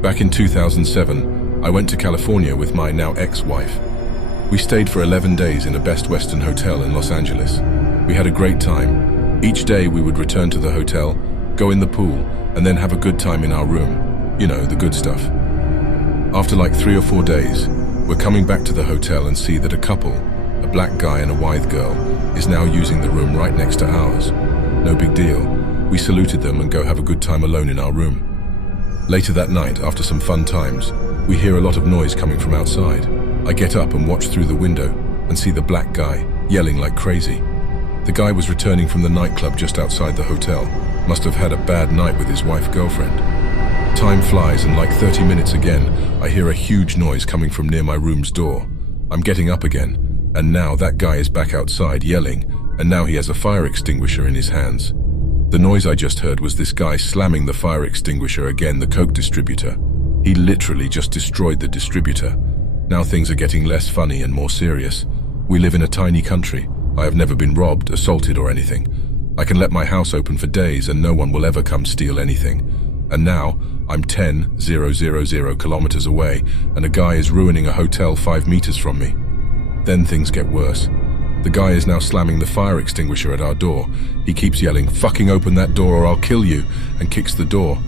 Back in 2007, I went to California with my now ex-wife. We stayed for 11 days in a Best Western hotel in Los Angeles. We had a great time. Each day we would return to the hotel, go in the pool, and then have a good time in our room. You know, the good stuff. After like 3 or 4 days, we're coming back to the hotel and see that a couple, a black guy and a white girl, is now using the room right next to ours. No big deal. We saluted them and go have a good time alone in our room. Later that night, after some fun times, we hear a lot of noise coming from outside. I get up and watch through the window and see the black guy yelling like crazy. The guy was returning from the nightclub just outside the hotel. Must have had a bad night with his wife-girlfriend. Time flies, and like 30 minutes again, I hear a huge noise coming from near my room's door. I'm getting up again, and now that guy is back outside yelling, and now he has a fire extinguisher in his hands. The noise I just heard was this guy slamming the fire extinguisher again, the Coke distributor. He literally just destroyed the distributor. Now things are getting less funny and more serious. We live in a tiny country. I have never been robbed, assaulted or anything. I can let my house open for days and no one will ever come steal anything. And now, I'm 10,000 kilometers away and a guy is ruining a hotel 5 meters from me. Then things get worse. The guy is now slamming the fire extinguisher at our door. He keeps yelling, "Fucking open that door or I'll kill you," and kicks the door.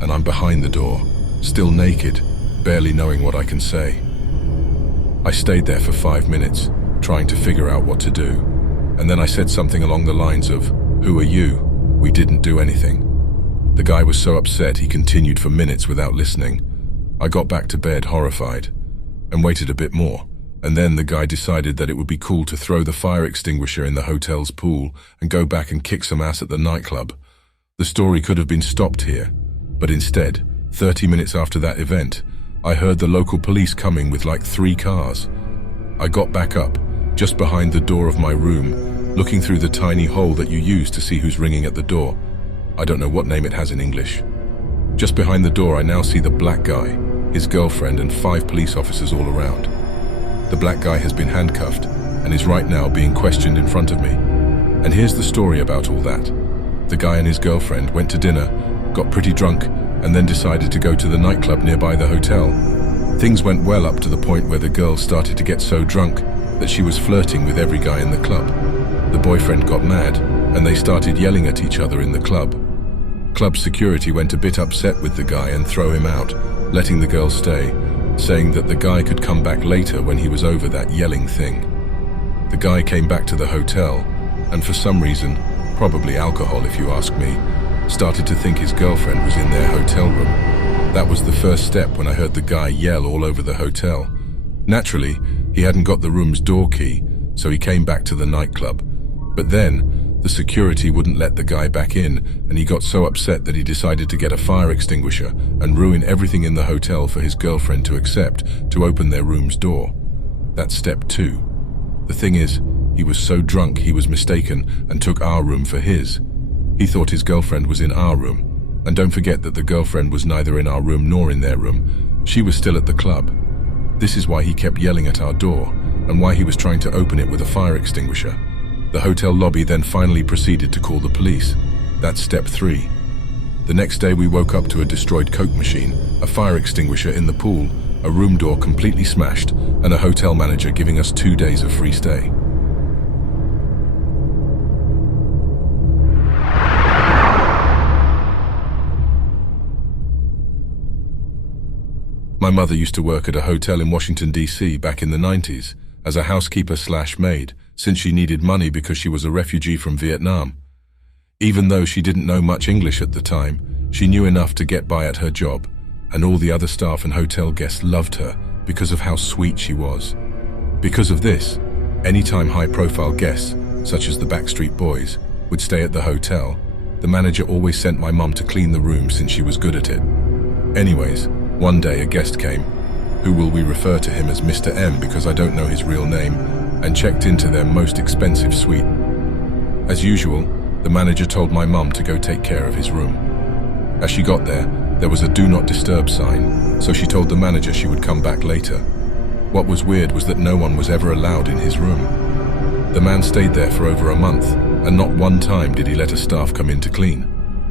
And I'm behind the door, still naked, barely knowing what I can say. I stayed there for 5 minutes, trying to figure out what to do. And then I said something along the lines of, "Who are you?" We didn't do anything. The guy was so upset he continued for minutes without listening. I got back to bed horrified and waited a bit more. And then the guy decided that it would be cool to throw the fire extinguisher in the hotel's pool and go back and kick some ass at the nightclub. The story could have been stopped here, but instead, 30 minutes after that event, I heard the local police coming with like 3 cars. I got back up, just behind the door of my room, looking through the tiny hole that you use to see who's ringing at the door. I don't know what name it has in English. Just behind the door, I now see the black guy, his girlfriend, and 5 police officers all around. The black guy has been handcuffed and is right now being questioned in front of me. And here's the story about all that. The guy and his girlfriend went to dinner, got pretty drunk, and then decided to go to the nightclub nearby the hotel. Things went well up to the point where the girl started to get so drunk that she was flirting with every guy in the club. The boyfriend got mad, and they started yelling at each other in the club. Club security went a bit upset with the guy and threw him out, letting the girl stay, saying that the guy could come back later when he was over that yelling thing. The guy came back to the hotel, and for some reason, probably alcohol if you ask me, started to think his girlfriend was in their hotel room. That was the first step when I heard the guy yell all over the hotel. Naturally, he hadn't got the room's door key, so he came back to the nightclub. But then, the security wouldn't let the guy back in, and he got so upset that he decided to get a fire extinguisher and ruin everything in the hotel for his girlfriend to accept to open their room's door. That's step 2. The thing is, he was so drunk he was mistaken and took our room for his. He thought his girlfriend was in our room. And don't forget that the girlfriend was neither in our room nor in their room. She was still at the club. This is why he kept yelling at our door, and why he was trying to open it with a fire extinguisher. The hotel lobby then finally proceeded to call the police. That's step 3. The next day we woke up to a destroyed Coke machine, a fire extinguisher in the pool, a room door completely smashed, and a hotel manager giving us 2 days of free stay. My mother used to work at a hotel in Washington, D.C. back in the 90s as a housekeeper/maid, since she needed money because she was a refugee from Vietnam. Even though she didn't know much English at the time, she knew enough to get by at her job, and all the other staff and hotel guests loved her because of how sweet she was. Because of this, anytime high-profile guests, such as the Backstreet Boys, would stay at the hotel, the manager always sent my mum to clean the room since she was good at it. Anyways, one day a guest came, who will we refer to him as Mr. M because I don't know his real name, and checked into their most expensive suite. As usual, the manager told my mum to go take care of his room. As she got there, there was a do not disturb sign, so she told the manager she would come back later. What was weird was that no one was ever allowed in his room. The man stayed there for over a month, and not one time did he let a staff come in to clean.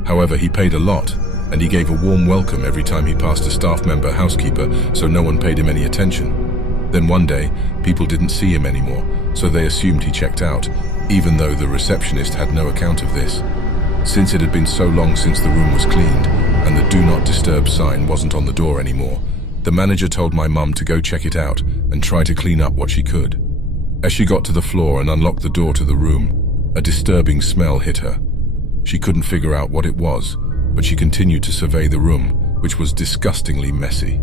However, he paid a lot, and he gave a warm welcome every time he passed a staff member housekeeper, so no one paid him any attention. Then one day, people didn't see him anymore, so they assumed he checked out, even though the receptionist had no account of this. Since it had been so long since the room was cleaned, and the Do Not Disturb sign wasn't on the door anymore, the manager told my mum to go check it out and try to clean up what she could. As she got to the floor and unlocked the door to the room, a disturbing smell hit her. She couldn't figure out what it was, but she continued to survey the room, which was disgustingly messy.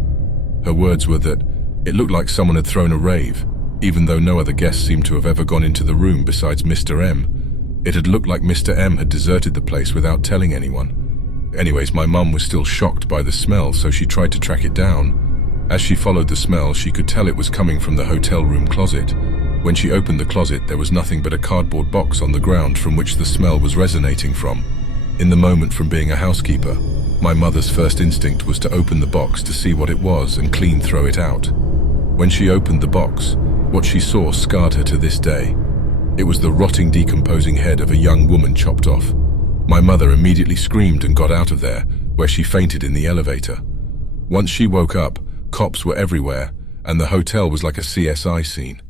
Her words were that it looked like someone had thrown a rave, even though no other guests seemed to have ever gone into the room besides Mr. M. It had looked like Mr. M had deserted the place without telling anyone. Anyways, my mum was still shocked by the smell, so she tried to track it down. As she followed the smell, she could tell it was coming from the hotel room closet. When she opened the closet, there was nothing but a cardboard box on the ground from which the smell was resonating from. In the moment from being a housekeeper, my mother's first instinct was to open the box to see what it was and clean throw it out. When she opened the box, what she saw scarred her to this day. It was the rotting, decomposing head of a young woman chopped off. My mother immediately screamed and got out of there, where she fainted in the elevator. Once she woke up, cops were everywhere, and the hotel was like a CSI scene.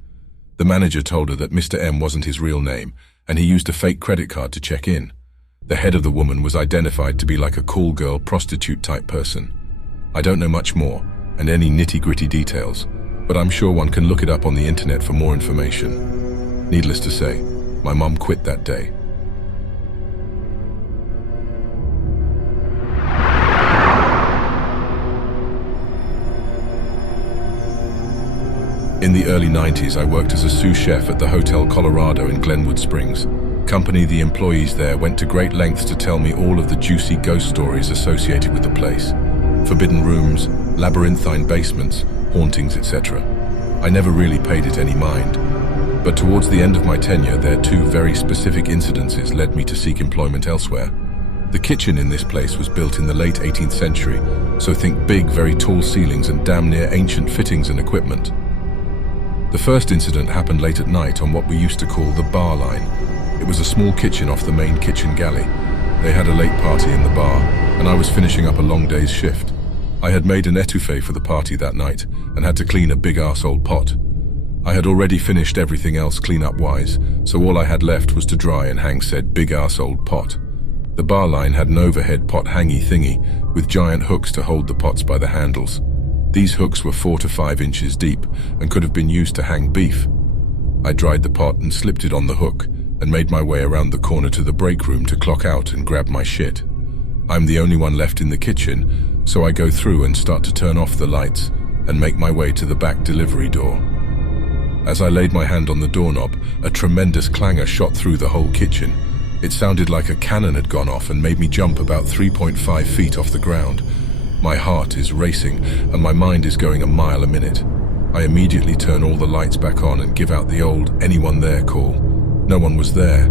The manager told her that Mr. M wasn't his real name, and he used a fake credit card to check in. The head of the woman was identified to be like a call girl, prostitute type person. I don't know much more, and any nitty-gritty details, but I'm sure one can look it up on the internet for more information. Needless to say, my mum quit that day. In the early 90s, I worked as a sous chef at the Hotel Colorado in Glenwood Springs. The employees there went to great lengths to tell me all of the juicy ghost stories associated with the place. Forbidden rooms, labyrinthine basements, hauntings, etc. I never really paid it any mind. But towards the end of my tenure, their two very specific incidences led me to seek employment elsewhere. The kitchen in this place was built in the late 18th century, so think big, very tall ceilings and damn near ancient fittings and equipment. The first incident happened late at night on what we used to call the bar line. It was a small kitchen off the main kitchen galley. They had a late party in the bar, and I was finishing up a long day's shift. I had made an etouffee for the party that night, and had to clean a big-ass old pot. I had already finished everything else clean-up-wise, so all I had left was to dry and hang said big-ass old pot. The bar line had an overhead pot hangy thingy, with giant hooks to hold the pots by the handles. These hooks were 4 to 5 inches deep and could have been used to hang beef. I dried the pot and slipped it on the hook and made my way around the corner to the break room to clock out and grab my shit. I'm the only one left in the kitchen, so I go through and start to turn off the lights and make my way to the back delivery door. As I laid my hand on the doorknob, a tremendous clangor shot through the whole kitchen. It sounded like a cannon had gone off and made me jump about 3.5 feet off the ground. My heart is racing and my mind is going a mile a minute. I immediately turn all the lights back on and give out the old "anyone there" call. No one was there.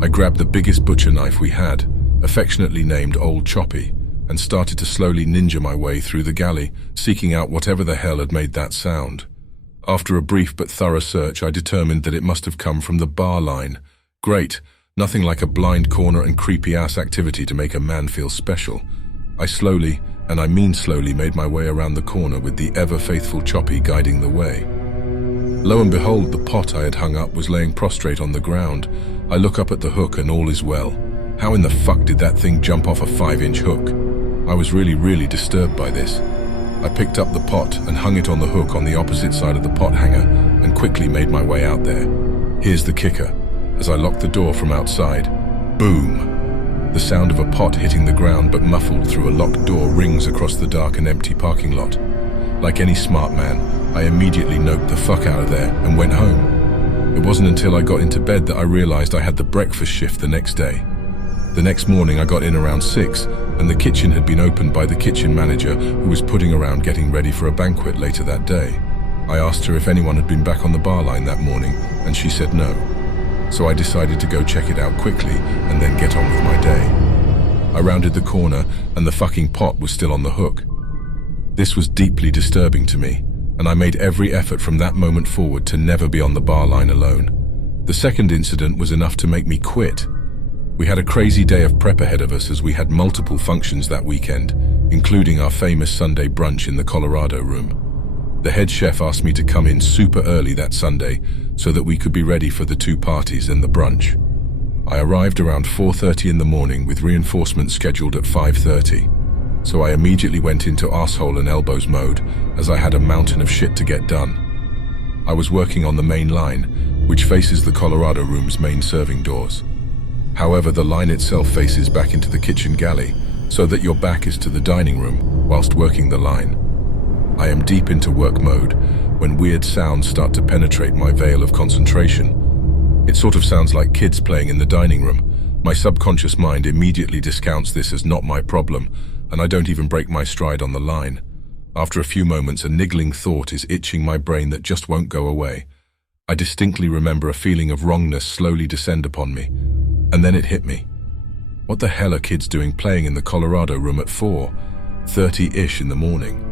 I grabbed the biggest butcher knife we had, affectionately named Old Choppy, and started to slowly ninja my way through the galley, seeking out whatever the hell had made that sound. After a brief but thorough search, I determined that it must have come from the bar line. Great, nothing like a blind corner and creepy-ass activity to make a man feel special. I slowly, and I mean slowly, made my way around the corner with the ever-faithful Choppy guiding the way. Lo and behold, the pot I had hung up was laying prostrate on the ground. I look up at the hook and all is well. How in the fuck did that thing jump off a 5-inch hook? I was really disturbed by this. I picked up the pot and hung it on the hook on the opposite side of the pot hanger and quickly made my way out there. Here's the kicker. As I locked the door from outside, boom! The sound of a pot hitting the ground but muffled through a locked door rings across the dark and empty parking lot. Like any smart man, I immediately noped the fuck out of there and went home. It wasn't until I got into bed that I realized I had the breakfast shift the next day. The next morning I got in around 6 and the kitchen had been opened by the kitchen manager who was putting around getting ready for a banquet later that day. I asked her if anyone had been back on the bar line that morning and she said no. So I decided to go check it out quickly and then get on with my day. I rounded the corner and the fucking pot was still on the hook. This was deeply disturbing to me, and I made every effort from that moment forward to never be on the bar line alone. The second incident was enough to make me quit. We had a crazy day of prep ahead of us as we had multiple functions that weekend, including our famous Sunday brunch in the Colorado room. The head chef asked me to come in super early that Sunday so that we could be ready for the two parties and the brunch. I arrived around 4:30 in the morning with reinforcements scheduled at 5:30. So I immediately went into asshole and elbows mode as I had a mountain of shit to get done. I was working on the main line, which faces the Colorado room's main serving doors. However, the line itself faces back into the kitchen galley, so that your back is to the dining room whilst working the line. I am deep into work mode when weird sounds start to penetrate my veil of concentration. It sort of sounds like kids playing in the dining room. My subconscious mind immediately discounts this as not my problem, and I don't even break my stride on the line. After a few moments, a niggling thought is itching my brain that just won't go away. I distinctly remember a feeling of wrongness slowly descend upon me, and then it hit me. What the hell are kids doing playing in the Colorado room at 4:30-ish in the morning?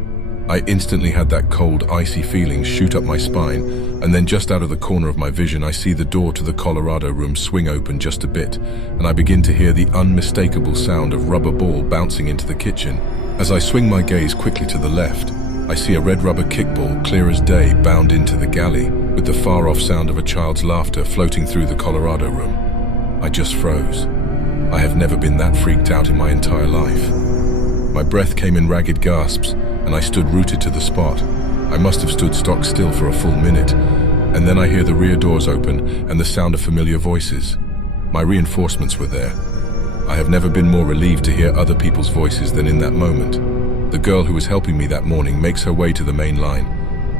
I instantly had that cold, icy feeling shoot up my spine, and then just out of the corner of my vision, I see the door to the Colorado room swing open just a bit, and I begin to hear the unmistakable sound of rubber ball bouncing into the kitchen. As I swing my gaze quickly to the left, I see a red rubber kickball, clear as day, bound into the galley, with the far-off sound of a child's laughter floating through the Colorado room. I just froze. I have never been that freaked out in my entire life. My breath came in ragged gasps, and I stood rooted to the spot. I must have stood stock still for a full minute, and then I hear the rear doors open and the sound of familiar voices. My reinforcements were there. I have never been more relieved to hear other people's voices than in that moment. The girl who was helping me that morning makes her way to the main line.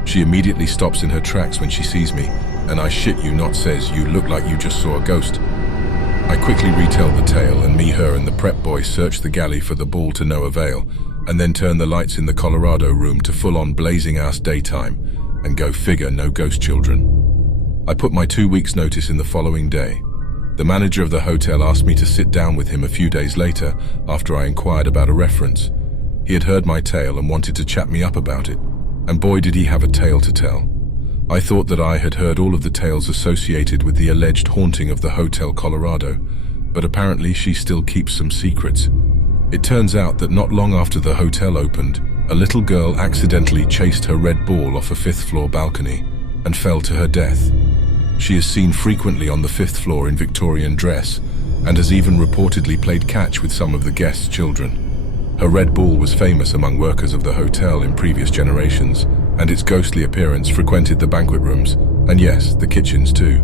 She immediately stops in her tracks when she sees me, and I shit you not says, "You look like you just saw a ghost." I quickly retell the tale, and me, her, and the prep boy search the galley for the ball to no avail, and then turn the lights in the Colorado room to full-on blazing-ass daytime, and go figure, no ghost children. I put my 2 weeks' notice in the following day. The manager of the hotel asked me to sit down with him a few days later after I inquired about a reference. He had heard my tale and wanted to chat me up about it, and boy did he have a tale to tell. I thought that I had heard all of the tales associated with the alleged haunting of the Hotel Colorado, but apparently she still keeps some secrets. It turns out that not long after the hotel opened, a little girl accidentally chased her red ball off a fifth-floor balcony and fell to her death. She is seen frequently on the fifth floor in Victorian dress and has even reportedly played catch with some of the guests' children. Her red ball was famous among workers of the hotel in previous generations, and its ghostly appearance frequented the banquet rooms, and yes, the kitchens too.